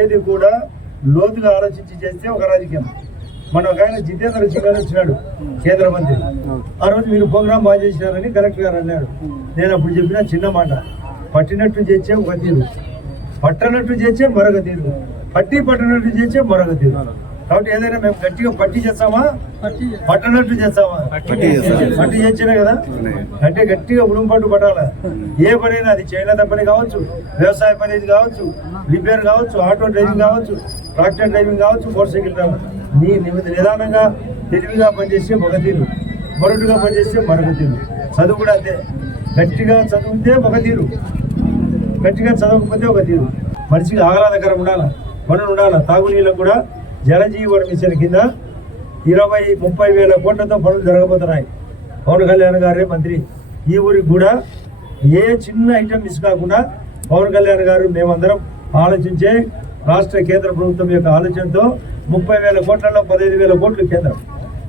ఏది కూడా లోతుగా ఆలోచించి చేస్తే ఒక రాజకీయం. మన ఒక ఆయన జితేంద్ర సింగ్ గారు వచ్చినాడు కేంద్ర మంత్రి. ఆ రోజు మీరు ప్రోగ్రామ్ బాగా చేసినారని కలెక్టర్ గారు అన్నారు. నేను అప్పుడు చెప్పిన చిన్న మాట పట్టినట్టు చేసే ఒక తీరు. పట్టనట్టు చేసే మరొక తీరు. పట్టి పట్టనట్టు చేసే మరొక తీరు. కాబట్టి ఏదైనా మేము గట్టిగా పట్టి చేస్తామా? పట్టనట్టు చేస్తామా? పట్టి చేసినా కదా? అంటే గట్టిగా ఉడుంపట్టు పట్టాలి. ఏ పనైనా అది చేనేత పని కావచ్చు వ్యవసాయ పని ఇది కావచ్చు రిపేర్ కావచ్చు ఆటో డ్రైవింగ్ కావచ్చు ట్రాక్టర్ డ్రైవింగ్ కావచ్చు మోటార్ సైకిల్ కావచ్చు నీ నిదానంగా తెలివిగా పనిచేస్తే ఒక తీరు మొరటుగా పనిచేస్తే మరొక తీరు చదువు కూడా అంతే. గట్టిగా చదివితే ఒక తీరు గట్టిగా చదవకపోతే ఒక తీరు మనిషికి ఆహ్లాదకరం ఉండాలి పనులు ఉండాలి తాగునీళ్ళకు కూడా జలజీవన మిషన్ కింద ఇరవై ముప్పై వేల కోట్లతో పనులు జరగబోతున్నాయి. పవన్ కళ్యాణ్ గారే మంత్రి. ఈ ఊరికి కూడా ఏ చిన్న ఐటమ్ మిస్ కాకుండా పవన్ కళ్యాణ్ గారు మేమందరం ఆలోచించే రాష్ట్ర కేంద్ర ప్రభుత్వం యొక్క ఆలోచనతో ముప్పై వేల కోట్లలో పదహైదు వేల కోట్లు కేంద్రం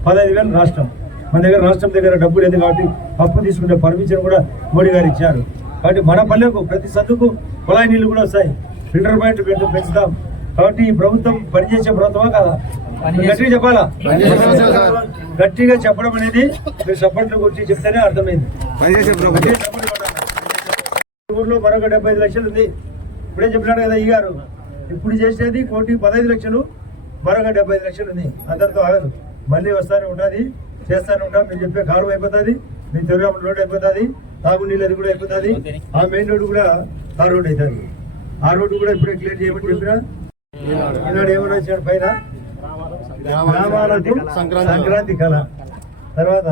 పదహైదు వేలు రాష్ట్రం. మన దగ్గర రాష్ట్రం దగ్గర డబ్బు లేదు కాబట్టి అప్పు తీసుకునే పర్మిషన్ కూడా మోడీ గారు ఇచ్చారు. కాబట్టి మన పల్లెకు ప్రతి సందుకు కుళాయి నీళ్ళు కూడా వస్తాయి. ఫిల్టర్ పాయింట్ పెంచుతాం. కాబట్టి ఈ ప్రభుత్వం పనిచేసే ప్రభుత్వమా కాదా? గట్టిగా చెప్పాలా? గట్టిగా చెప్పడం అనేది మీరు సపోర్ట్లు గురించి చెప్తేనే అర్థమైంది. ఊర్లో మరొక డెబ్బై ఐదు లక్షలు ఉంది. ఇప్పుడే చెప్పినాడు కదా ఈ గారు. ఇప్పుడు చేసేది కోటి పదహైదు లక్షలు మరొక డెబ్బై ఐదు లక్షలు ఉంది. అందరితో ఆగదు. మళ్ళీ వస్తానే ఉంటుంది చేస్తానే ఉంటాం మీరు చెప్పే కాలువ అయిపోతుంది. మీ తెరుగు రోడ్ అయిపోతుంది. తాగునీళ్ళు అది కూడా అయిపోతుంది. ఆ మెయిన్ రోడ్ కూడా ఆ రోడ్ అవుతుంది ఆ రోడ్డు కూడా ఇప్పుడే క్లియర్ చేయమని చెప్పినా ఈనాడు ఏమన్నా వచ్చాడు పైన? గ్రామాలకు సంక్రాంతి కళ. తర్వాత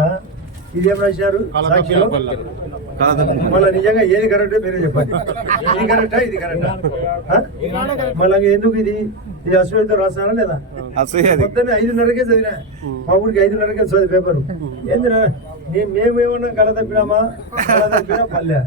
ఇది ఏం రాశారు సాక్షిలో? మళ్ళీ నిజంగా ఏది కరెక్ట్ మీరే చెప్పండి. ఇది కరెక్టా? ఇది కరెక్టా? మళ్ళీ ఎందుకు ఇది? ఇది అశ్వతో రాస్తారా లేదా? పొద్దున్నే ఐదున్నరకే చదివినా. మా ఊరికి ఐదున్నరకే చదివి పేపర్. ఏందిరా? మేము మేమేమన్నా కళ తప్పినామా? కళ తప్పినా పల్లె.